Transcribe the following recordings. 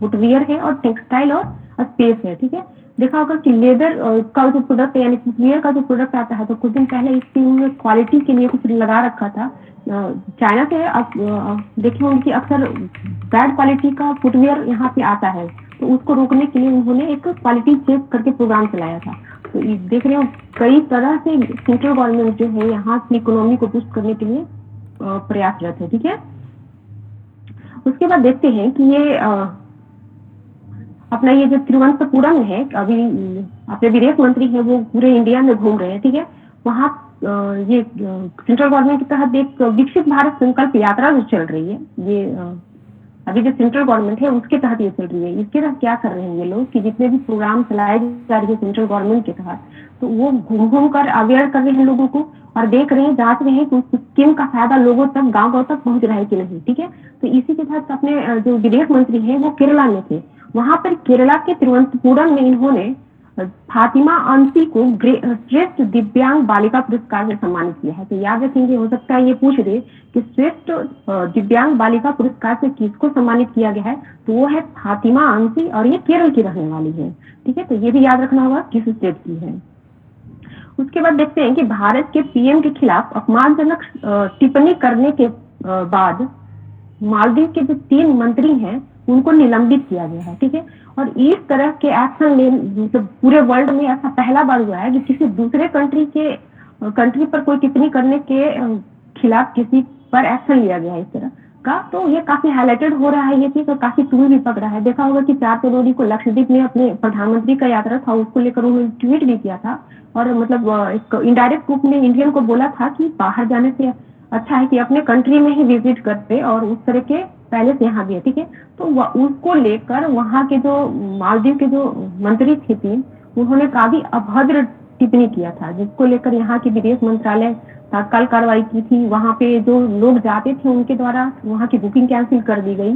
Footwear है और textile और स्पेस है, ठीक है। देखा होगा कि लेदर का जो प्रोडक्ट है यानी फुटवियर का जो प्रोडक्ट आता है, तो कुछ दिन पहले इसकी क्वालिटी के लिए कुछ लगा रखा था चाइना से। अब देखे होंगे कि अक्सर बैड क्वालिटी का फुटवियर यहाँ पे आता है, तो उसको रोकने के लिए उन्होंने एक क्वालिटी चेक करके प्रोग्राम चलाया था। तो देख रहे हो कई तरह से सेंट्रल गवर्नमेंट जो है यहाँ की इकोनॉमी को बूस्ट करने के लिए प्रयासरत है, ठीक है। उसके बाद देखते हैं कि ये अपना ये जो तिरुवनंतपुरम है, अभी अपने विदेश मंत्री है वो पूरे इंडिया में घूम रहे हैं, ठीक है। वहाँ ये सेंट्रल गवर्नमेंट के तहत एक विकसित भारत संकल्प यात्रा जो चल रही है, ये अभी जो सेंट्रल गवर्नमेंट है उसके तहत ये चल रही है। इसके तहत क्या कर रहे हैं ये लोग कि जितने भी प्रोग्राम चलाए जा रहे हैं सेंट्रल गवर्नमेंट के तहत, तो वो घूम घूम कर अवेयर कर रहे हैं लोगों को और देख रहे हैं, जांच रहे हैं कि उस स्कीम का फायदा लोगों तक, गाँव गाँव तक पहुंच रहा है कि नहीं, ठीक है। तो इसी के तहत अपने जो विदेश मंत्री है वो केरला में थे। वहां पर केरला के तिरुवनंतपुरम में इन्होंने फातिमा अंसी को श्रेष्ठ दिव्यांग बालिका पुरस्कार से सम्मानित किया है। तो याद रखेंगे, हो सकता है ये पूछ दे कि श्रेष्ठ दिव्यांग बालिका पुरस्कार से किसको सम्मानित किया गया है, तो वो है फातिमा अंसी और ये केरल की रहने वाली है, ठीक है। तो ये भी याद रखना होगा किस स्टेट की है। उसके बाद देखते हैं कि भारत के पीएम के खिलाफ अपमानजनक टिप्पणी करने के बाद मालदीव के जो 3 मंत्री हैं उनको निलंबित किया गया है, ठीक है। और इस तरह के एक्शन ले मतलब पूरे वर्ल्ड में ऐसा पहला बार हुआ है कि किसी दूसरे कंट्री पर कोई टिप्पणी करने के खिलाफ किसी पर एक्शन लिया गया है इस तरह का। तो ये काफी हाईलाइटेड हो रहा है ये चीज और काफी टूल भी पक रहा है। देखा होगा कि 4 जनवरी को लक्षद्वीप में अपने प्रधानमंत्री का यात्रा था, उसको लेकर उन्होंने ट्वीट भी किया था और मतलब एक इनडायरेक्ट रूप में इंडियन को बोला था कि बाहर जाने से अच्छा है कि अपने कंट्री में ही विजिट करते और उस तरह के पहले से यहाँ भी है, ठीक है। तो उसको लेकर वहाँ के जो मालदीव के जो मंत्री थे 3, उन्होंने काफी अभद्र टिप्पणी किया था, जिसको लेकर यहाँ के विदेश मंत्रालय तत्काल कार्रवाई की थी। वहाँ पे जो लोग जाते थे उनके द्वारा वहाँ की बुकिंग कैंसिल कर दी गई।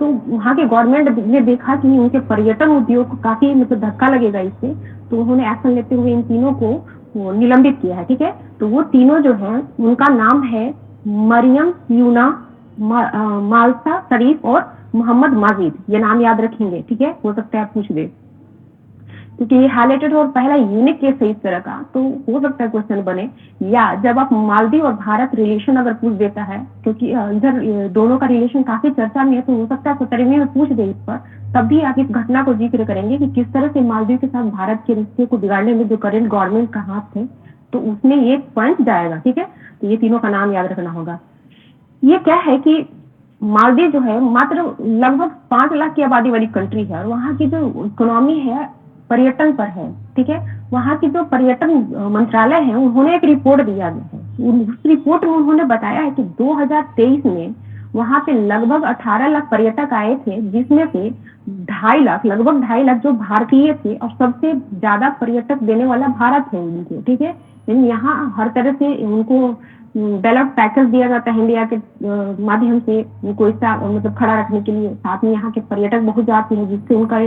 तो वहाँ के गवर्नमेंट ने देखा कि उनके पर्यटन उद्योग को काफी मतलब धक्का लगेगा इससे, तो उन्होंने एक्शन लेते हुए इन तीनों को निलंबित किया है, ठीक है। तो वो तीनों जो है उनका नाम है मरियम यूना मालसा शरीफ और मोहम्मद माजिद। ये नाम याद रखेंगे, ठीक है, हो सकता है आप पूछ दे क्योंकि ये हाईलाइटेड और पहला यूनिक केस है इस तरह का, तो हो सकता है क्वेश्चन बने। या जब आप मालदीव और भारत रिलेशन अगर पूछ देता है, क्योंकि इधर दोनों का रिलेशन काफी चर्चा में है, तो हो सकता है 17वीं में पूछ दे इस पर, तब भी आप इस घटना को जिक्र करेंगे कि किस तरह से मालदीव के साथ भारत के रिश्ते को बिगाड़ने में जो करेंट गवर्नमेंट का हाथ है, तो उसमें ये पॉइंट जाएगा, ठीक है। तो ये तीनों का नाम याद रखना होगा। ये क्या है कि मालदीव जो है मात्र लगभग 5 लाख की आबादी वाली कंट्री है और वहाँ की जो इकोनॉमी है पर्यटन पर है, ठीक है। वहाँ की जो पर्यटन मंत्रालय है उन्होंने एक रिपोर्ट दिया है। उस रिपोर्ट में उन्होंने बताया है कि 2023 में वहाँ पे लगभग 18 लाख पर्यटक आए थे, जिसमें से 2.5 लाख लगभग 2.5 लाख जो भारतीय थे और सबसे ज्यादा पर्यटक देने वाला भारत है उनको, ठीक है। लेकिन यहाँ हर तरह से उनको डेवलप पैकेज दिया जाता है इंडिया के माध्यम से उनको इसका मतलब खड़ा रखने के लिए। साथ में यहाँ के पर्यटक बहुत जाते हैं जिससे उनका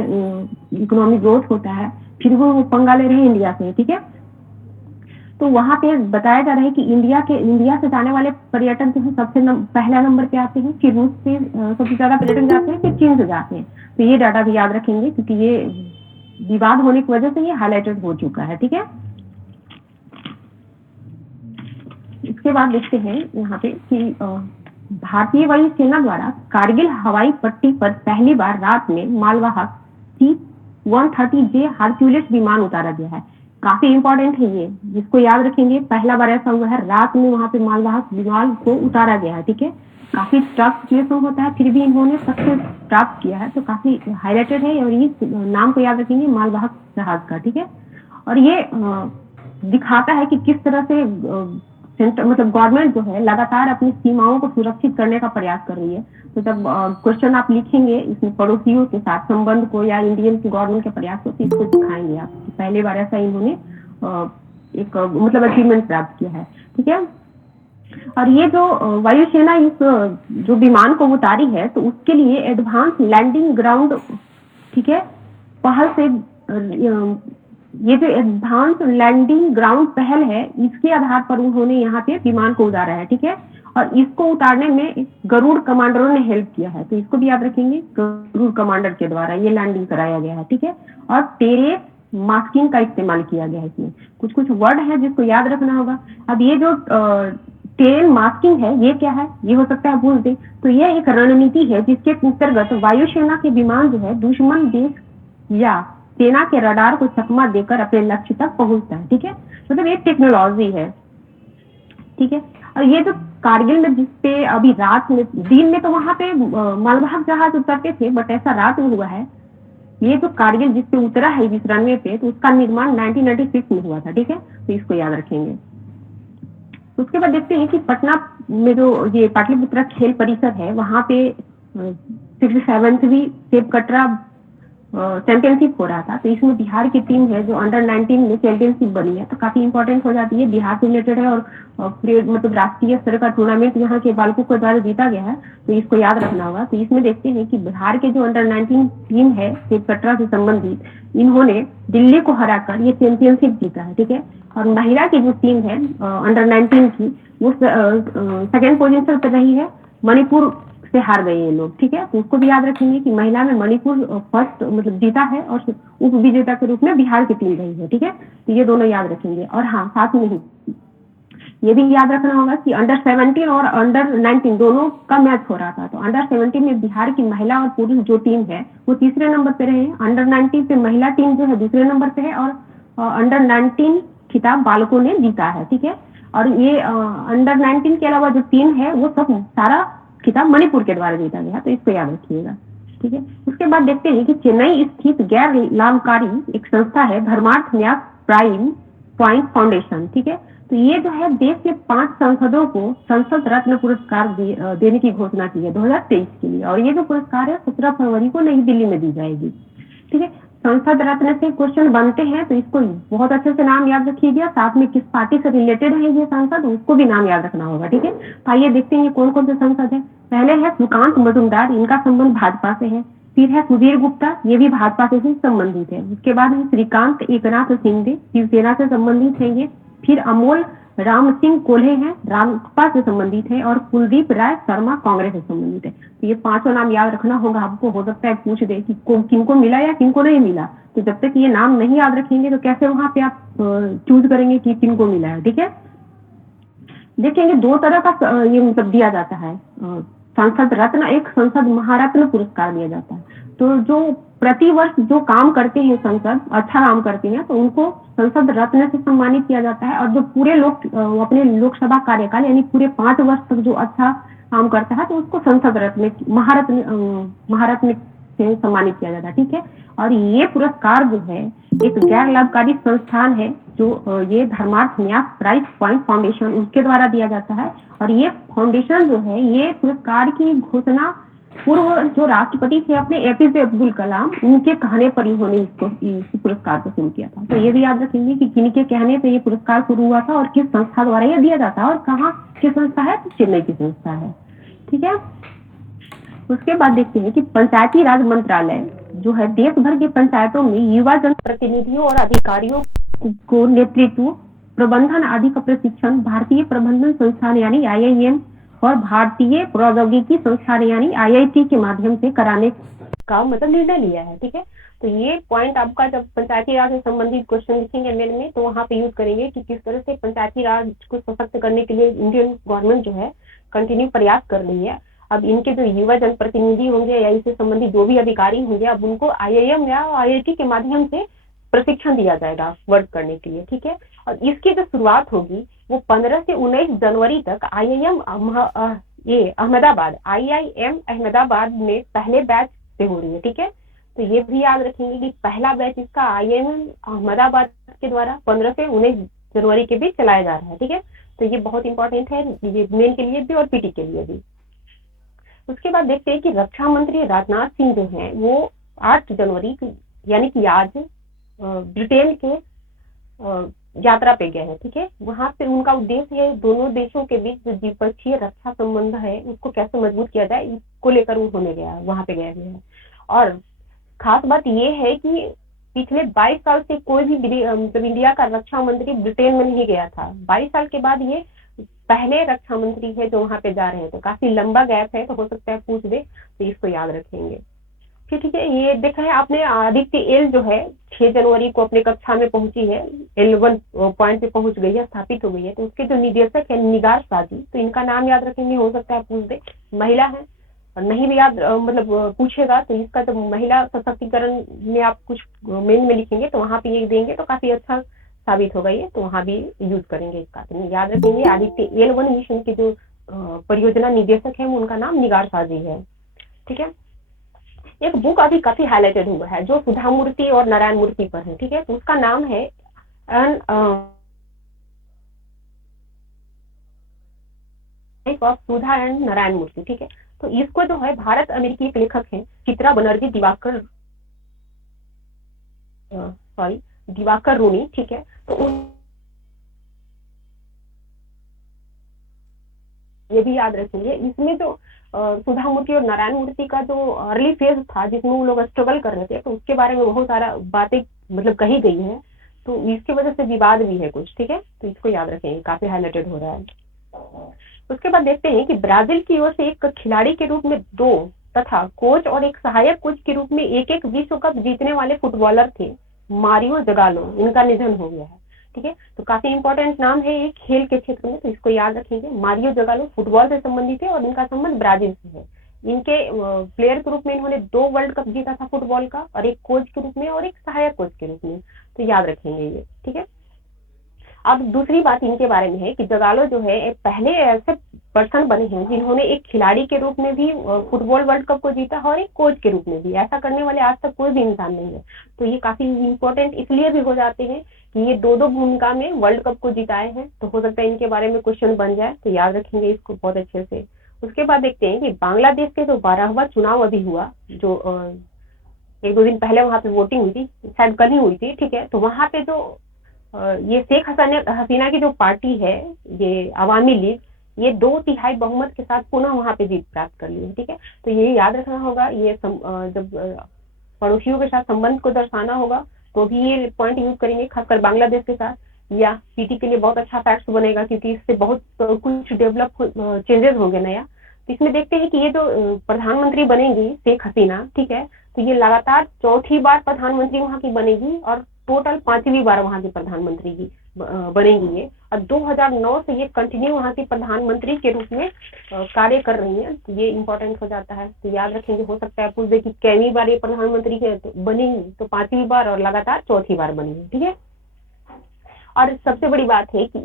इकोनॉमिक ग्रोथ होता है, फिर वो पंगा ले रहे हैं इंडिया से, ठीक है। तो वहाँ पे बताया जा रहा है कि इंडिया से जाने वाले पर्यटक जो है सबसे पहला नंबर पे आते हैं, फिर रूस से सबसे ज्यादा पर्यटक जाते हैं, फिर चीन से जाते हैं। तो ये डाटा भी याद रखेंगे क्योंकि ये विवाद होने की वजह से ये हाईलाइटेड हो चुका है, ठीक है। इसके बाद देखते हैं यहाँ पे कि भारतीय वायुसेना द्वारा कारगिल हवाई पट्टी पर पहली बार रात में मालवाहक C-130J हरक्यूलिस विमान उतारा गया है। काफी इंपॉर्टेंट है ये, जिसको याद रखेंगे, पहला बार ऐसा हुआ है रात में वहां पे मालवाहक विमान को उतारा गया है, ठीक है। काफी टफ सिचुएशन होता है, फिर भी इन्होंने सक्सेस प्राप्त किया है, तो काफी हाईलाइटेड है और इस नाम को याद रखेंगे मालवाहक जहाज का, ठीक है। और ये दिखाता है कि किस तरह से मतलब गवर्नमेंट जो है लगातार अपनी सीमाओं को सुरक्षित करने का प्रयास कर रही है। तो जब क्वेश्चन आप लिखेंगे इसमें पड़ोसियों के साथ संबंध को या इंडियन की गवर्नमेंट के प्रयास को, इसको दिखाएंगे आप। पहले बार ऐसा इन्होंने एक मतलब अचीवमेंट प्राप्त किया है, ठीक है। और ये जो वायुसेना इस जो विमान को उतारी है, तो उसके लिए एडवांस लैंडिंग ग्राउंड, ठीक है, पहल से ये जो एडवांस लैंडिंग ग्राउंड पहल है, इसके आधार पर उन्होंने यहाँ पे विमान को उतारा है, ठीक है। और इसको उतारने में गरुड़ कमांडरों ने हेल्प किया है, तो इसको भी याद रखेंगे, गरुड़ कमांडर के द्वारा ये लैंडिंग कराया गया है, ठीक है। और टेरेस मास्किंग का इस्तेमाल किया गया है इसमें। कुछ कुछ वर्ड है जिसको याद रखना होगा। अब ये जो टेरेन मास्किंग है ये क्या है, ये हो सकता है भूल दे, तो ये एक रणनीति है जिसके अंतर्गत वायुसेना के विमान जो है दुश्मन देश या सेना के रडार को चकमा देकर अपने लक्ष्य तक पहुंचता है, ठीक है। मतलब एक टेक्नोलॉजी है, ठीक है। और ये जो कारगिल में जिसपे अभी रात में, दिन में तो वहां पे मालवाहक जहाज उतरते थे, बट ऐसा रात में हुआ है। ये जो कारगिल जिसपे उतरा है जिस रनवे पे, तो उसका निर्माण 1996 में हुआ था, ठीक है, तो इसको याद रखेंगे। उसके बाद देखते हैं कि पटना में जो ये पाटलिपुत्रा खेल परिसर है वहां पे 67वीं सेब कटरा चैंपियनशिप हो रहा था, तो इसमें बिहार की टीम है जो अंडर 19 में चैंपियनशिप बनी है, तो काफी इंपॉर्टेंट हो जाती है, बिहार से रिलेटेड है। और पूरे मतलब राष्ट्रीय स्तर का टूर्नामेंट यहाँ के बालकों के द्वारा जीता गया है, तो इसको याद रखना होगा। तो इसमें देखते हैं कि बिहार के जो अंडर 19 टीम है सेब कटरा से संबंधित, इन्होंने दिल्ली को हराकर ये चैंपियनशिप जीता है, ठीक है। और महिला की जो टीम है अंडर 19 की, वो सेकेंड पोजीशन पर रही है, मणिपुर से हार गए ये लोग, ठीक है। तो उसको भी याद रखेंगे कि महिला में मणिपुर फर्स्ट मतलब जीता है और उप विजेता के रूप में बिहार की टीम रही है, ठीक है। तो ये दोनों याद रखेंगे। और हाँ, साथ में ही ये भी याद रखना होगा कि अंडर 17 और अंडर 19 दोनों का मैच हो रहा था, तो अंडर 17 में बिहार की महिला और पुरुष जो टीम है वो तीसरे नंबर पे रहे हैं, अंडर 19 पे महिला टीम जो है दूसरे नंबर पे है, और अंडर 19 खिताब बालकों ने जीता है, ठीक है। और ये अंडर 19 के अलावा जो टीम है वो सब सारा खिताब मणिपुर के द्वारा जीता गया, तो इसको याद रखिएगा, ठीक है। उसके बाद देखते हैं कि चेन्नई स्थित गैर लाभकारी एक संस्था है धर्मार्थ न्यास प्राइम पॉइंट फाउंडेशन, ठीक है। तो ये जो है देश के 5 सांसदों को संसद रत्न पुरस्कार देने की घोषणा की है 2023 के लिए, और ये जो पुरस्कार है 17 फरवरी को नई दिल्ली में दी जाएगी, ठीक है। संसद रत्न से क्वेश्चन बनते हैं, तो इसको बहुत अच्छे से नाम याद रखिएगा, साथ में किस पार्टी से रिलेटेड है ये सांसद उसको भी नाम याद रखना होगा, ठीक है। तो आइए देखते हैं ये कौन कौन से सांसद है। पहले है सुकांत मजुमदार, इनका संबंध भाजपा से है। फिर है सुधीर गुप्ता, ये भी भाजपा से ही संबंधित है। उसके बाद है श्रीकांत एकनाथ सिंधे, शिवसेना से संबंधित है ये। फिर अमोल राम सिंह कोल्हे हैं, रामपा से संबंधित है। और कुलदीप राय शर्मा कांग्रेस से संबंधित है। तो ये 5 नाम याद रखना होगा आपको, हो सकता है पूछ दे कि किनको मिला या किनको नहीं मिला, तो जब तक ये नाम नहीं याद रखेंगे तो कैसे वहां पे आप चूज करेंगे कि किनको मिला है, ठीक है। देखेंगे 2 तरह का ये मतलब दिया जाता है, संसद रत्न, एक संसद महारत्न पुरस्कार दिया जाता है। तो जो प्रति वर्ष जो काम करते हैं संसद, अच्छा काम करते हैं, तो उनको संसद रत्न से सम्मानित किया जाता है। और जो पूरे लोग अपने लोकसभा कार्यकाल यानी पूरे 5 वर्ष तक जो अच्छा काम करता है, तो उसको संसद रत्न महारत्न से सम्मानित किया जाता है, ठीक है। और ये पुरस्कार जो है एक गैर लाभकारी संस्थान है जो ये धर्मार्थ न्यास प्राइज पॉइंट फाउंडेशन उसके द्वारा दिया जाता है। और ये फाउंडेशन जो है ये पुरस्कार की घोषणा पूर्व जो राष्ट्रपति थे अपने एपीजे अब्दुल कलाम, उनके कहने पर इन्होंने इस पुरस्कार को शुरू किया था। तो ये भी याद रखेंगे कि किनके कहने पर ये पुरस्कार शुरू हुआ था और किस संस्था द्वारा ये दिया जाता है, और कहाँ की संस्था है, तो चेन्नई की संस्था है, ठीक है। उसके बाद देखते हैं कि पंचायती राज मंत्रालय जो है देश भर के पंचायतों में युवा जन प्रतिनिधियों और अधिकारियों को नेतृत्व, प्रबंधन आदि का प्रशिक्षण भारतीय प्रबंधन संस्थान यानी IIM और भारतीय प्रौद्योगिकी संस्थान यानी IIT के माध्यम से कराने का मतलब निर्णय लिया है, ठीक है। तो ये पॉइंट आपका जब पंचायती राज से संबंधित क्वेश्चन लिखेंगे मेल में, तो वहाँ पे यूज करेंगे कि किस तरह से पंचायती राज को सशक्त करने के लिए इंडियन गवर्नमेंट जो है कंटिन्यू प्रयास कर रही है। अब इनके जो युवा जनप्रतिनिधि होंगे या इससे संबंधित जो भी अधिकारी होंगे, अब उनको IIM या IIT के माध्यम से प्रशिक्षण दिया जाएगा वर्क करने के लिए, ठीक है। और इसकी जो शुरुआत होगी वो 15 से 19 जनवरी तक IIM अहमदाबाद IIM अहमदाबाद में पहले बैच से हो रही है, ठीक है। तो ये भी याद रखेंगे कि पहला बैच इसका IIM अहमदाबाद के द्वारा 15 से 19 जनवरी के बीच चलाया जा रहा है, ठीक है। तो ये बहुत इंपॉर्टेंट है, ये मेन के लिए भी और पीटी के लिए भी। उसके बाद देखते हैं कि रक्षा मंत्री राजनाथ सिंह जो हैं वो 8 जनवरी यानी कि आज ब्रिटेन के यात्रा पे गए हैं, ठीक है। वहां पे उनका उद्देश्य है दोनों देशों के बीच जो द्विपक्षीय रक्षा संबंध है उसको कैसे मजबूत किया जाए, इसको लेकर वो होने गया वहां पे गए हुए हैं। और खास बात ये है कि पिछले 22 साल से कोई भी मतलब इंडिया का रक्षा मंत्री ब्रिटेन में नहीं गया था। 22 साल के बाद ये पहले रक्षा मंत्री है जो वहां पे जा रहे हैं, तो काफी लंबा गैप है, तो हो सकता है पूछ दे, तो इसको याद रखेंगे। फिर ठीक है, ये देखा है आपने आदित्य एल जो है 6 जनवरी को अपने कक्षा में पहुंची है, L1 पॉइंट पे पहुंच गई है, स्थापित हो गई है। तो उसके जो निदेशक है निगार साजी, तो इनका नाम याद रखेंगे, हो सकता है पूछ दे, महिला है। और नहीं भी याद मतलब पूछेगा तो इसका जो महिला सशक्तिकरण में आप कुछ मेन में लिखेंगे तो वहां पे ये देंगे तो काफी अच्छा साबित होगा ये, तो वहां भी यूज करेंगे इसका। तो याद रखेंगे आदित्य L1 मिशन के जो परियोजना निदेशक है उनका नाम निगार साजी है। ठीक है, एक बुक अभी काफी हाईलाइटेड हुआ है जो सुधा मूर्ति और नारायण मूर्ति पर है। ठीक है, तो उसका नाम है ऑफ सुधा एंड नारायण मूर्ति। ठीक है, तो इसको जो है भारत अमेरिकी एक लेखक है चित्रा बनर्जी दिवाकर सॉरी दिवाकर रूनी। ठीक है, तो ये भी याद रखेंगे। इसमें जो सुधा मूर्ति और नारायण मूर्ति का जो अर्ली फेज था जिसमें वो लोग स्ट्रगल कर रहे थे, तो उसके बारे में बहुत सारा बातें मतलब कही गई है, तो इसकी वजह से विवाद भी है कुछ। ठीक है, तो इसको याद रखेंगे, काफी हाईलाइटेड हो रहा है। उसके बाद देखते हैं कि ब्राजील की ओर से एक खिलाड़ी के रूप में 2 तथा कोच और एक सहायक कोच के रूप में एक विश्व कप जीतने वाले फुटबॉलर थे मारियो जगालो, इनका निधन हो गया है। ठीक है, तो काफी इंपॉर्टेंट नाम है ये खेल के क्षेत्र में, तो इसको याद रखेंगे। मारियो जगालो फुटबॉल से संबंधित है और इनका संबंध ब्राजील से है। इनके प्लेयर के रूप में इन्होंने 2 वर्ल्ड कप जीता था फुटबॉल का, और एक कोच के रूप में और एक सहायक कोच के रूप में, तो याद रखेंगे ये। ठीक है, अब दूसरी बात इनके बारे में है कि जगालो जो है पहले ऐसे पर्सन बने हैं जिन्होंने एक खिलाड़ी के रूप में भी फुटबॉल वर्ल्ड कप को जीता और एक कोच के रूप में भी। ऐसा करने वाले आज तक कोई भी इंसान नहीं है, तो ये काफी इंपॉर्टेंट इसलिए भी हो जाते हैं कि ये 2 भूमिका में वर्ल्ड कप को जिताए हैं, तो हो सकता है इनके बारे में क्वेश्चन बन जाए, तो याद रखेंगे इसको बहुत अच्छे से। उसके बाद देखते हैं कि बांग्लादेश के जो 12वां चुनाव अभी हुआ, जो 1-2 दिन पहले वहां पे वोटिंग हुई थी, शायद कल ही हुई थी। ठीक है, तो वहां पे जो ये शेख हसीना की जो पार्टी है, ये अवामी लीग, ये 2/3 बहुमत के साथ पुनः वहां पे जीत प्राप्त कर ली है। ठीक है, तो ये याद रखना होगा, ये जब पड़ोसियों के साथ संबंध को दर्शाना होगा तो भी ये पॉइंट यूज करेंगे, खासकर बांग्लादेश के साथ। या पीटी के लिए बहुत अच्छा फैक्ट बनेगा क्योंकि इससे बहुत कुछ डेवलप चेंजेस होंगे नया। तो इसमें देखते हैं कि ये जो प्रधानमंत्री बनेगी शेख हसीना, ठीक है, तो ये लगातार 4थी बार प्रधानमंत्री वहां की बनेगी और टोटल 5वीं बार वहां की प्रधानमंत्री की बनेगी ये। और 2009 से ये कंटिन्यू वहां की प्रधानमंत्री के रूप में कार्य कर रही है, तो ये इंपॉर्टेंट हो जाता है, तो याद रखेंगे। हो सकता है पूछ दे कि कैवी बार ये प्रधानमंत्री है, तो बनेगी तो 5वीं बार और लगातार 4थी बार बनेगी। ठीक है, और सबसे बड़ी बात है कि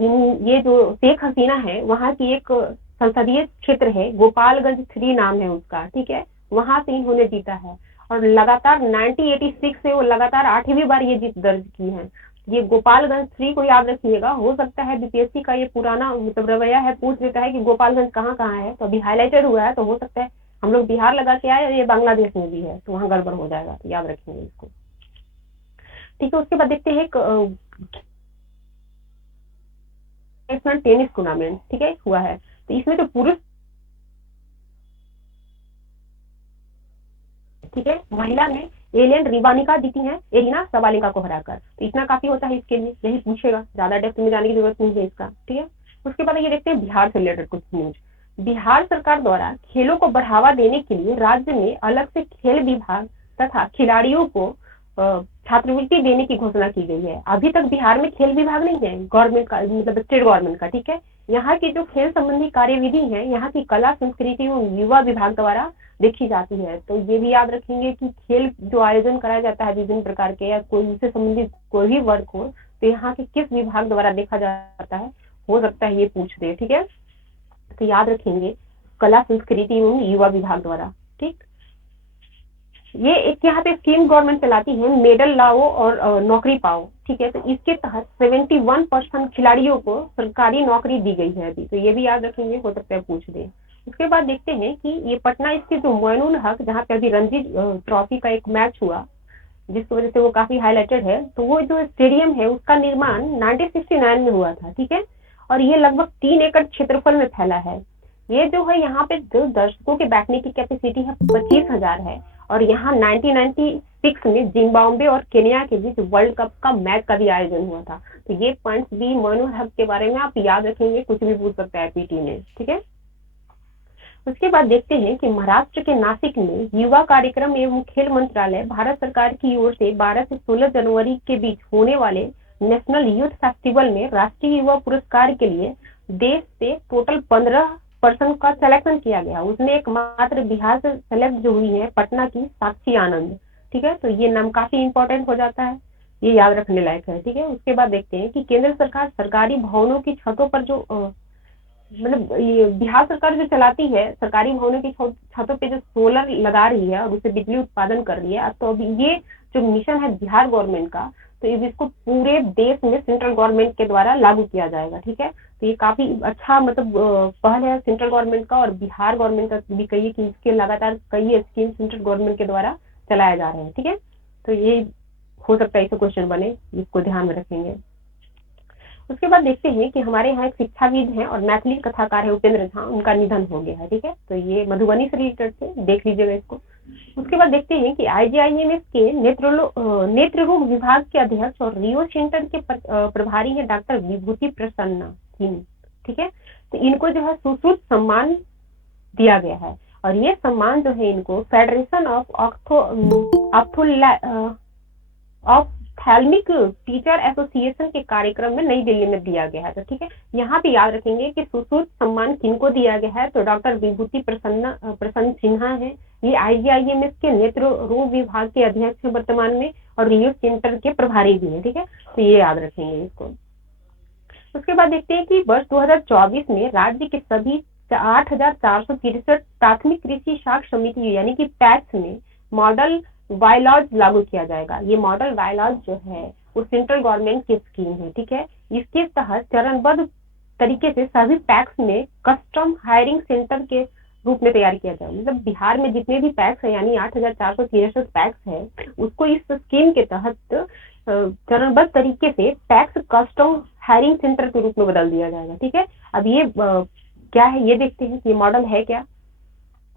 ये जो शेख हसीना है वहां की एक संसदीय क्षेत्र है, गोपालगंज 3 नाम है उसका। ठीक है, वहां से इन्होंने जीता है और लगातार 1986 से वो लगातार 8वीं बार ये जीत दर्ज की है। ये गोपालगंज 3 को याद रखिएगा। हो सकता है बीपीएससी का ये पुराना मतलब रवैया है, पूछ देता है कि गोपालगंज कहाँ कहाँ है, तो अभी हाईलाइटेड हुआ है, तो हो सकता है हम लोग बिहार लगा के आए और ये बांग्लादेश में भी है, तो वहां गड़बड़ हो जाएगा, तो याद रखेंगे इसको। ठीक है, उसके बाद देखते हैं टेनिस टूर्नामेंट, ठीक है, हुआ है। तो इसमें जो पुरुष, ठीक है, महिला में एलियन रिवानिका जीती है एलिना सबालेंका को हराकर, तो इतना काफी होता है इसके लिए, यही पूछेगा, ज्यादा डेप्थ में जाने की जरूरत नहीं है इसका। ठीक है, उसके बाद ये देखते हैं बिहार से रिलेटेड कुछ न्यूज। बिहार सरकार द्वारा खेलों को बढ़ावा देने के लिए राज्य में अलग से खेल विभाग तथा खिलाड़ियों को छात्रवृत्ति देने की घोषणा की गई है। अभी तक बिहार में खेल विभाग नहीं है गवर्नमेंट का, मतलब स्टेट गवर्नमेंट का। ठीक है, यहाँ की जो खेल संबंधी कार्यविधि है यहाँ की कला संस्कृति एवं युवा विभाग द्वारा देखी जाती है। तो ये भी याद रखेंगे कि खेल जो आयोजन कराया जाता है विभिन्न प्रकार के या कोई से संबंधित कोई भी वर्क हो, तो यहाँ के किस विभाग द्वारा देखा जाता है, हो सकता है ये पूछ दे। ठीक है, तो याद रखेंगे कला संस्कृति एवं युवा विभाग द्वारा। ठीक, ये एक यहाँ पे स्कीम गवर्नमेंट चलाती है, मेडल लाओ और नौकरी पाओ। ठीक है, तो इसके तहत 71% खिलाड़ियों को सरकारी नौकरी दी गई है अभी, तो ये भी याद रखेंगे, हो सकता है पूछ दे। उसके बाद देखते हैं कि ये पटना स्थित जो मोइनुल हक, जहाँ पे अभी रणजी ट्रॉफी का एक मैच हुआ जिसकी वजह से वो काफी हाईलाइटेड है, तो वो जो स्टेडियम है उसका निर्माण 1969 में हुआ था। ठीक है, और ये लगभग 3 एकड़ क्षेत्रफल में फैला है। ये जो है यहाँ पे जो दर्शकों के बैठने की कैपेसिटी है 25,000 है, और यहाँ 1990 2006 में जिम्बाब्वे और केन्या के बीच वर्ल्ड कप का मैच का भी आयोजन हुआ था। तो ये पॉइंट्स भी मोइनुल हक के बारे में आप याद रखेंगे, कुछ भी पूछ सकता है पीटी में, ठीक है। उसके बाद देखते हैं कि महाराष्ट्र के नासिक में युवा कार्यक्रम एवं खेल मंत्रालय भारत सरकार की ओर से 12 से 16 जनवरी के बीच होने वाले नेशनल यूथ फेस्टिवल में राष्ट्रीय युवा पुरस्कार के लिए देश से टोटल 15 पर्सन का सिलेक्शन किया गया। उसमें एकमात्र बिहार से सेलेक्ट जो हुई है पटना की साक्षी आनंद, ठीक है। तो ये नाम काफी इंपॉर्टेंट हो जाता है, ये याद रखने लायक है, ठीक है। उसके बाद देखते हैं कि केंद्र सरकार सरकारी भवनों की छतों पर जो मतलब ये बिहार सरकार जो चलाती है सरकारी भवनों की छतों पे जो सोलर लगा रही है और उससे बिजली उत्पादन कर रही है, तो अभी ये जो मिशन है बिहार गवर्नमेंट का, तो इसको पूरे देश में सेंट्रल गवर्नमेंट के द्वारा लागू किया जाएगा, ठीक है। तो ये काफी अच्छा मतलब पहल है सेंट्रल गवर्नमेंट का, और बिहार गवर्नमेंट का भी कहिए कि इसके लगातार कई स्कीम सेंट्रल गवर्नमेंट के द्वारा चलाए जा रहे हैं, ठीक है। तो ये हो सकता है ऐसे क्वेश्चन बने, इसको ध्यान में रखेंगे। उसके बाद देखते हैं कि हमारे यहाँ एक शिक्षाविद हैं और मैथिली कथाकार है उपेंद्र झा, उनका निधन हो गया है, ठीक है। तो ये मधुबनी से रिलेटेड से देख लीजिएगा इसको। उसके बाद देखते हैं कि आईजीआईएमएस के नेत्र रोग विभाग के अध्यक्ष और रियो सेंटर के प्रभारी है डॉक्टर विभूति प्रसन्ना, ठीक है। तो इनको जो है सुश्रुत सम्मान दिया गया है, और ये सम्मान जो है इनको फेडरेशन ऑफ थैल्मिक टीचर एसोसिएशन के कार्यक्रम में नई दिल्ली में दिया गया है। तो ठीक है, यहाँ पे याद रखेंगे कि सुश्रुत सम्मान किनको दिया गया है, तो डॉक्टर विभूति प्रसन्न सिन्हा है। ये आईजीआईएमएस के नेत्र रोग विभाग के अध्यक्ष है वर्तमान में, और रियो सेंटर के प्रभारी भी है, ठीक है। तो ये याद रखेंगे इसको। उसके बाद देखते हैं कि वर्ष 2024 में राज्य के सभी 8,463 प्राथमिक कृषि साख समिति यानी कि पैक्स में मॉडल बायलॉज लागू किया जाएगा। ये मॉडल बायलॉज जो है वो सेंट्रल गवर्नमेंट की स्कीम है, ठीक है। इसके तहत चरणबद्ध तरीके से सभी पैक्स में कस्टम हायरिंग सेंटर के रूप में तैयार किया जाए। मतलब बिहार में जितने भी पैक्स है यानी 8,463 पैक्स है, उसको इस स्कीम के तहत चरणबद्ध तरीके से पैक्स कस्टम हायरिंग सेंटर के रूप में बदल दिया जाएगा, ठीक है। अब ये क्या है ये देखते हैं कि ये मॉडल है क्या।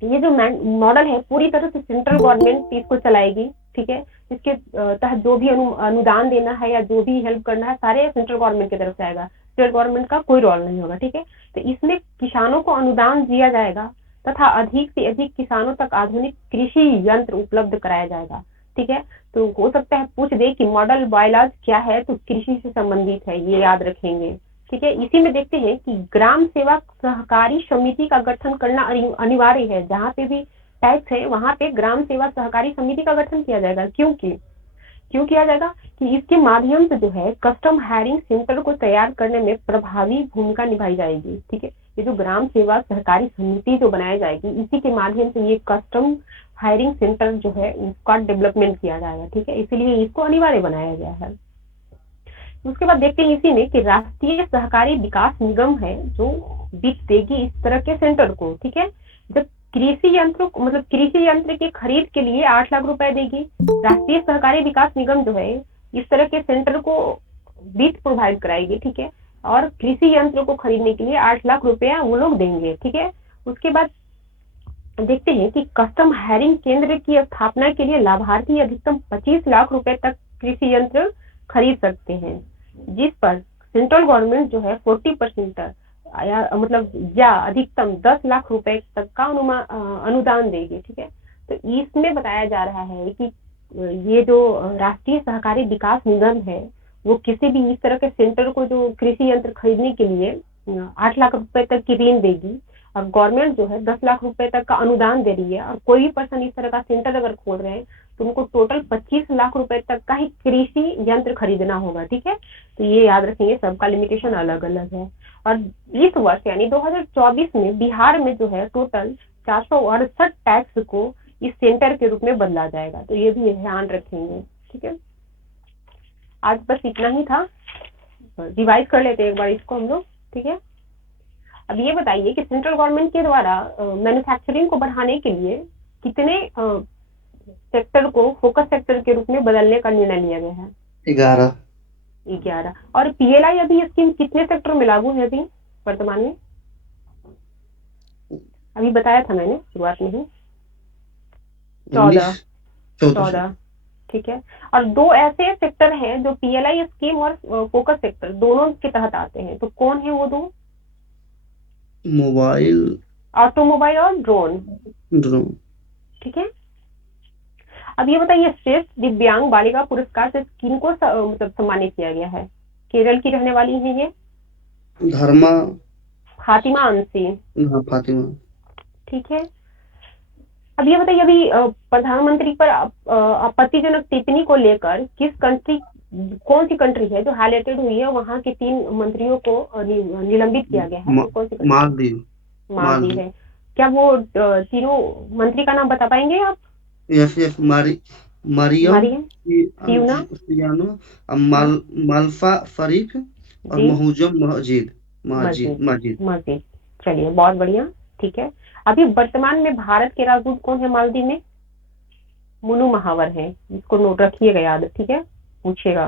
ये जो मॉडल है पूरी तरह से सेंट्रल गवर्नमेंट इसको चलाएगी, ठीक है। इसके तहत जो भी अनुदान देना है या जो भी हेल्प करना है सारे सेंट्रल गवर्नमेंट की तरफ से आएगा, स्टेट गवर्नमेंट का कोई रोल नहीं होगा, ठीक है। तो इसमें किसानों को अनुदान दिया जाएगा तथा अधिक से अधिक किसानों तक आधुनिक कृषि यंत्र उपलब्ध कराया जाएगा, ठीक है। तो हो सकता है पूछ दे कि मॉडल बायलॉज क्या है, तो कृषि से संबंधित है, ये याद रखेंगे, ठीक है। इसी में देखते हैं कि ग्राम सेवा सहकारी समिति का गठन करना अनिवार्य है। जहाँ पे भी टैक्स है वहां पे ग्राम सेवा सहकारी समिति का गठन किया जाएगा। क्यों किया जाएगा कि इसके माध्यम से जो है कस्टम हायरिंग सेंटर को तैयार करने में प्रभावी भूमिका निभाई जाएगी, ठीक है। ये जो ग्राम सेवा सहकारी समिति जो बनाई जाएगी इसी के माध्यम से ये कस्टम हायरिंग सेंटर जो है उसका डेवलपमेंट किया जाएगा, ठीक है। इसीलिए इसको अनिवार्य बनाया गया है। उसके बाद देखते हैं इसी में कि राष्ट्रीय सहकारी विकास निगम है जो वित्त देगी इस तरह के सेंटर को, ठीक है। जब कृषि यंत्र की खरीद के लिए 8 लाख रुपए देगी। राष्ट्रीय सहकारी विकास निगम जो है इस तरह के सेंटर को वित्त प्रोवाइड कराएगी, ठीक है। और कृषि यंत्र को खरीदने के लिए 8 लाख रुपया वो लोग देंगे, ठीक है। उसके बाद देखते हैं कि कस्टम हायरिंग केंद्र की स्थापना के लिए लाभार्थी अधिकतम 25 लाख रुपए तक कृषि यंत्र खरीद सकते हैं, जिस पर सेंट्रल गवर्नमेंट जो है 40% या अधिकतम 10 लाख रुपए तक का अनुदान देगी, ठीक है। तो इसमें बताया जा रहा है कि ये जो राष्ट्रीय सहकारी विकास निगम है वो किसी भी इस तरह के सेंटर को जो कृषि यंत्र खरीदने के लिए 8 लाख रुपए तक की ऋण देगी, और गवर्नमेंट जो है 10 लाख रुपए तक का अनुदान दे रही है। और कोई भी पर्सन इस तरह का सेंटर अगर खोल रहे हैं तो उनको टोटल 25 लाख रुपए तक का ही कृषि यंत्र खरीदना होगा, ठीक है। तो ये याद रखेंगे, सबका लिमिटेशन अलग अलग है। और इस वर्ष यानी 2024 में बिहार में जो है टोटल 468 टैक्स को इस सेंटर के रूप में बदला जाएगा, तो ये भी ध्यान रखेंगे, ठीक है। आज बस इतना ही था, रिवाइज कर लेते हैं एक बार इसको हम लोग, ठीक है। अब ये बताइए कि सेंट्रल गवर्नमेंट के द्वारा मैन्युफैक्चरिंग को बढ़ाने के लिए कितने सेक्टर को फोकस सेक्टर के रूप में बदलने का निर्णय लिया गया है? 11। और पीएलआई अभी स्कीम कितने सेक्टर में लागू है अभी वर्तमान में? अभी बताया था मैंने शुरुआत में ही, 14। 14। ठीक है। और दो ऐसे सेक्टर हैं जो PLI स्कीम और फोकस सेक्टर दोनों के तहत आते हैं, तो कौन है वो दो? मोबाइल ऑटोमोबाइल और ड्रोन। ड्रोन। ठीक है। अब ये बताइए, श्रेष्ठ दिव्यांग बालिका पुरस्कार से किनको मतलब सम्मानित किया गया है? केरल की रहने वाली है ये, धर्मा। फातिमा अंशी। हाँ, फातिमा। ठीक है। अब ये बताइए, अभी प्रधानमंत्री पर आपत्तिजनक टिप्पणी को लेकर कौन सी कंट्री है जो हाईलाइटेड हुई है, वहां के 3 मंत्रियों को निलंबित किया गया है, मा, वो कौन सी कंट्री? मालदीव। मालदीव मालदीव। है। क्या वो तीनों मंत्री का नाम बता पाएंगे आप? यस यस, मरियम मरियम, सियूना, सियानो, हाँ, मालफा फरीक, और जी, महूजम मजीद। मस्जिद, मजीद। मस्जिद। चलिए, बहुत बढ़िया। ठीक है। अभी वर्तमान में भारत के राजदूत कौन है मालदीव में? मुनु महावर है, इसको नोट रखिएगा याद, ठीक है, पूछेगा।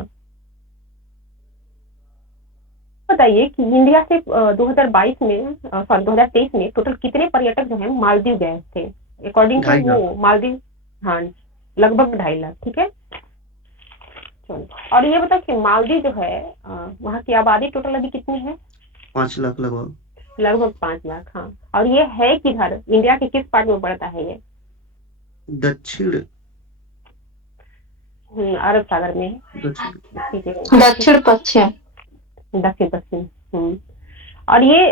बताइए कि इंडिया से 2022 में, सॉरी 2023 में टोटल कितने पर्यटक जो है मालदीव गए थे, अकॉर्डिंग टू 2.5 लाख। वो मालदीव? हाँ, लगभग 2.5 लाख। ठीक है। चलो, और ये बताओ कि मालदीव जो है, वहाँ की आबादी टोटल अभी कितनी है? 5 लाख लगभग। लगभग 5 लाख, हाँ। और ये है किधर, इंडिया के किस पार्ट में पड़ता है ये? दक्षिण। अरब सागर में है। दक्षिण। ठीक है। दक्षिण पश्चिम। दक्षिण पश्चिम। और ये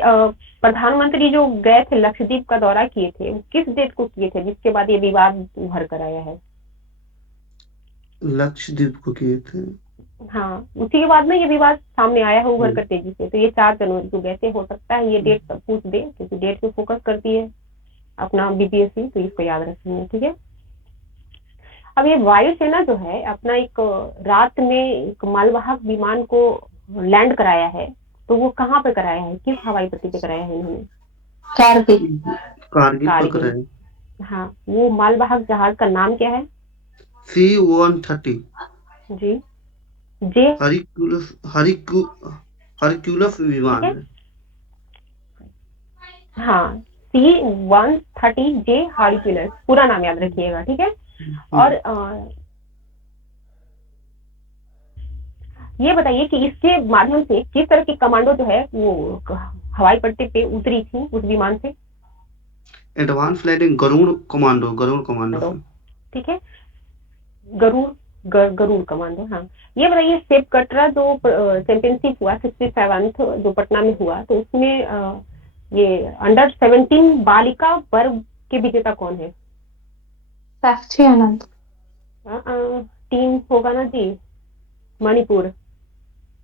प्रधानमंत्री जो गए थे लक्षद्वीप का दौरा किए थे, वो किस डेट को किए थे जिसके बाद ये विवाद उभर कर आया है? लक्षद्वीप को किए थे। हाँ, उसी के बाद में ये विवाद सामने आया है उभर कर तेजी से, तो ये 4 जनवरी को गए थे। हो सकता है ये डेट सब पूछ दे, क्योंकि डेट पे फोकस करती है अपना BPSC, तो इसको याद रखेंगे। ठीक है। अब ये वायुसेना जो है अपना एक रात में एक मालवाहक विमान को लैंड कराया है, तो वो कहाँ पे कराया है, किस हवाई पट्टी पे कराया है इन्होंने? कारगिल। कारगिल पकड़ा कारगिल। है। हाँ, वो मालवाहक जहाज का नाम क्या है? C-130। जी, जे। हरिक्यूलस हरिक्यू हरक्यूलस ठीक विमान है। है। हाँ, C-130J हरक्यूलस, पूरा नाम याद रखिएगा। ठीक है। और ये बताइए कि इसके माध्यम से किस तरह की कमांडो जो है वो हवाई पट्टी पे उतरी थी उस विमान से? एडवांस लैंडिंग गरुड़ कमांडो तो से। ठीक है, गरुड़, गरुड़ कमांडो। हाँ, ये बताइए, सेप कटरा जो चैंपियनशिप हुआ 67th जो पटना में हुआ, तो उसमें ये अंडर 17 बालिका वर्ग के विजेता कौन है? साक्षी आनंद। टीम होगा ना जी, मणिपुर।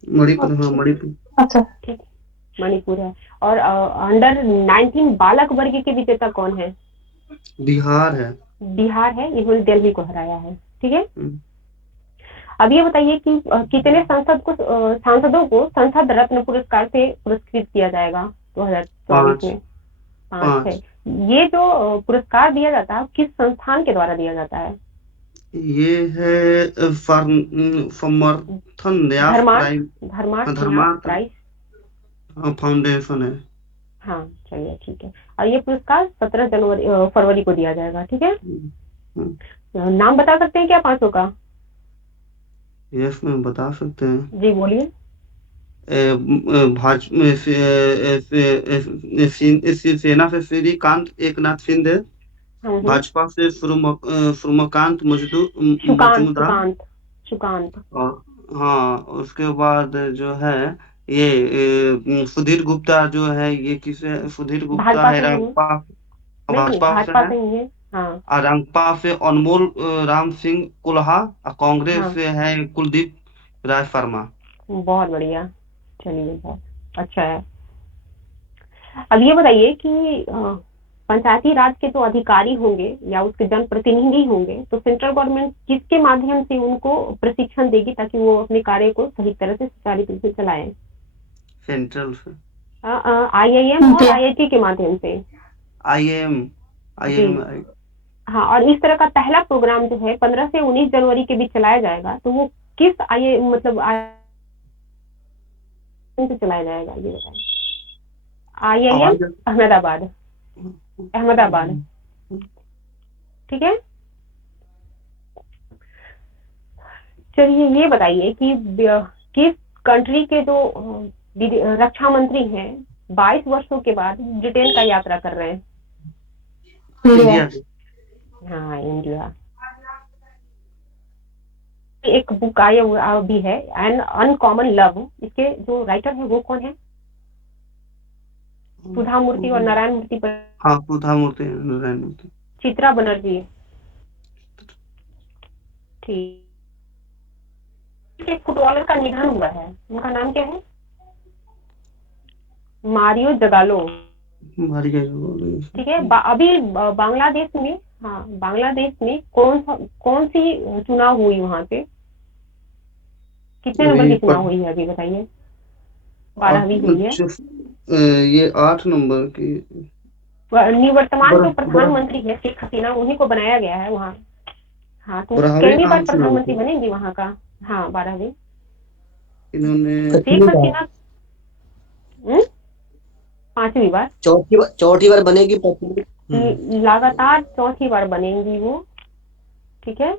मणिपुर, हाँ मणिपुर। अच्छा। ठीक, मणिपुर है। और अंडर 19 बालक वर्ग के विजेता कौन है? बिहार है। बिहार है, इन्होंने दिल्ली को हराया है। ठीक है। हम्म। अब ये बताइए कि कितने सांसदों को संसद रत्न पुरस्कार से पुरस्कृत किया जाएगा 2024 5। में? 5 है। 5। ये जो पुरस्कार दिया जाता है किस संस्थान के द्वारा दिया जाता है? ये है समर्थन न्यास धर्मार्थ, प्राइम। हाँ, धर्मार्थ न्यास धर्मार्थ। प्राइज। हाँ, फाउंडेशन है। हाँ, चलिए, ठीक है। और ये पुरस्कार 17 फरवरी को दिया जाएगा। ठीक है। हम्म। नाम बता सकते हैं क्या 5 का? यस मैम, बता सकते हैं। जी, बोलिए। भाजपा शिवसेना से श्रीकांत एकनाथ शिंदे। भाजपा से सुरमकांत सुकांत, मजूमदार। सुकांत, सुकांत। और हाँ, उसके बाद जो है ये सुधीर गुप्ता जो है, ये किसे, सुधीर गुप्ता भाजपा है से नहीं है। रामपा। नहीं नहीं, भाजपा से भाजपा है। से नहीं है। हाँ, और रामपा से अनमोल राम सिंह कुल्हा। और कांग्रेस हाँ, से है कुलदीप राय शर्मा। बहुत बढ़िया। चलिए, बहुत अच्छा है। अब ये बताइए कि पंचायती राज के जो अधिकारी होंगे या उसके जनप्रतिनिधि होंगे, तो सेंट्रल गवर्नमेंट किसके माध्यम से उनको प्रशिक्षण देगी ताकि वो अपने कार्य को सही तरह से सुचारू रूप से चलाएं? सेंट्रल से। IIM और IIT के माध्यम से। IAM। जी, IAM। हाँ। और इस तरह का पहला प्रोग्राम जो है 15 से 19 जनवरी के बीच चलाया जाएगा, तो वो किस मतलब से चलाया जाएगा, ये बताएं। IIM आवाज। अहमदाबाद, अहमदाबाद। ठीक है। चलिए ये बताइए कि किस कंट्री के जो रक्षा मंत्री हैं 22 वर्षों के बाद ब्रिटेन का यात्रा कर रहे हैं? इंडिया। इंडिया के। हाँ, इंडिया। एक बुक आया हुआ भी है, एन अनकॉमन लव। इसके जो राइटर है वो कौन है? सुधा मूर्ति और नारायण मूर्ति पर। हाँ, सुधा मूर्ति, नारायण मूर्ति। चित्रा बनर्जी। ठीक। एक फुटबॉलर का निधन हुआ है, उनका नाम क्या है? मारियो जगालो। भारी क्या बोल ठीक है। अभी बांग्लादेश में, हाँ, बांग्लादेश में कौन सी चुनाव हुई वहां पे? कितने नंबर की चुनाव हुई है अभी बताइए? 12वीं हुई है। ये 8 नंबर की। निवर्तमान जो प्रधानमंत्री है शेख हसीना, उन्हीं को बनाया गया है वहाँ। हाँ, तो कितनी बार प्रधानमंत्री बनेंगी वहाँ का? हाँ, 12वीं। इन्होंने शेख हसीना 5वीं बार। चौथी बार बनेगी। लगातार 4थी बार बनेंगी वो। ठीक है।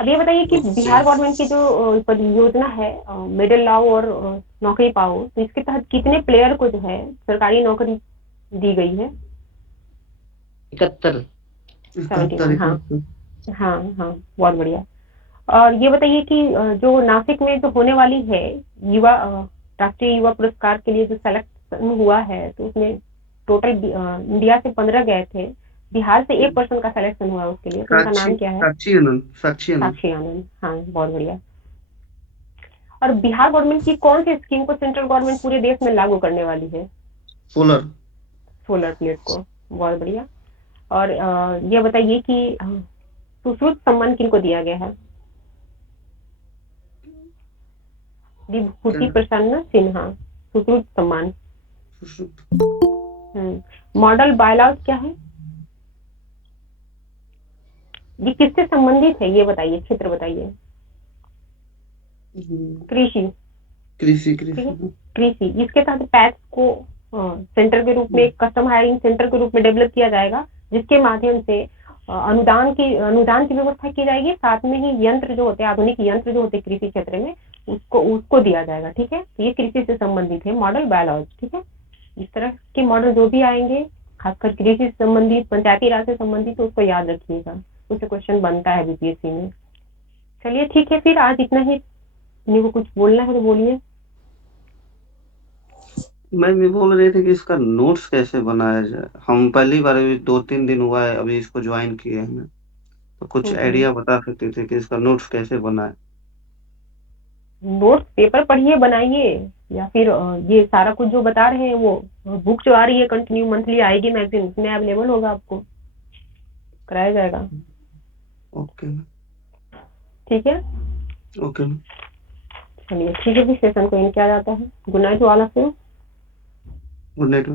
अब ये बताइए कि बिहार गवर्नमेंट की जो परियोजना है मिडिल लाओ और नौकरी पाओ, तो इसके तहत कितने प्लेयर को जो है सरकारी नौकरी दी गई है? 71। 71। हाँ हाँ हाँ, बहुत बढ़िया। और ये बताइए कि जो नासिक में जो होने वाली है युवा राष्ट्रीय युवा पुरस्कार के लिए जो सेलेक्शन हुआ है, तो उसमें टोटल इंडिया से 15 गए थे, बिहार से 1 पर्सन का सिलेक्शन हुआ उसके लिए, तो उनका नाम क्या है? साक्षी आनंद। साक्षी आनंद। हाँ, बहुत बढ़िया। और बिहार गवर्नमेंट की कौन सी स्कीम को सेंट्रल गवर्नमेंट पूरे देश में लागू करने वाली है? सोलर प्लेट को। बहुत बढ़िया। और ये बताइए कि सुश्रुत सम्मान किनको दिया गया है? विभूति प्रसन्न सिन्हा, सुश्रुत सम्मान। मॉडल बायलॉज क्या है? ये किससे संबंधित है ये बताइए, क्षेत्र बताइए। कृषि। कृषि। इसके तहत पैक्स को सेंटर के रूप में, कस्टम हायरिंग सेंटर के रूप में डेवलप किया जाएगा, जिसके माध्यम से अनुदान की व्यवस्था की जाएगी, साथ में ही यंत्र जो होते हैं, आधुनिक यंत्र जो होते हैं कृषि क्षेत्र में, उसको दिया जाएगा। ठीक है। तो ये कृषि से संबंधित है मॉडल बायलॉज। ठीक है। इस तरह के मॉडल जो भी आएंगे, खासकर कृषि से संबंधित, पंचायती राज से संबंधित, तो उसको याद रखिएगा, उससे क्वेश्चन बनता है बीपीएससी में। चलिए ठीक है, फिर आज इतना ही। इन्हीं को कुछ बोलना है तो बोलिए। मैम ये बोल रहे थे कि इसका नोट्स कैसे बनाया जाए। हम पहली बार, अभी 2-3 दिन हुआ है अभी इसको ज्वाइन किए हैं, तो कुछ आइडिया बता सकते थे कि इसका नोट्स कैसे बनाए? नोट्स पेपर पढ़िए, बनाइए, या फिर ये सारा कुछ जो बता रहे हैं वो बुक जो आ रही है कंटिन्यू मंथली आएगी मैगजीन, उसमें अवेलेबल होगा, आपको कराया जाएगा। ओके। ठीक है। ओके। चलिए ठीक है, फिर सेशन को एंड किया जाता है। Good night all of you. Good night.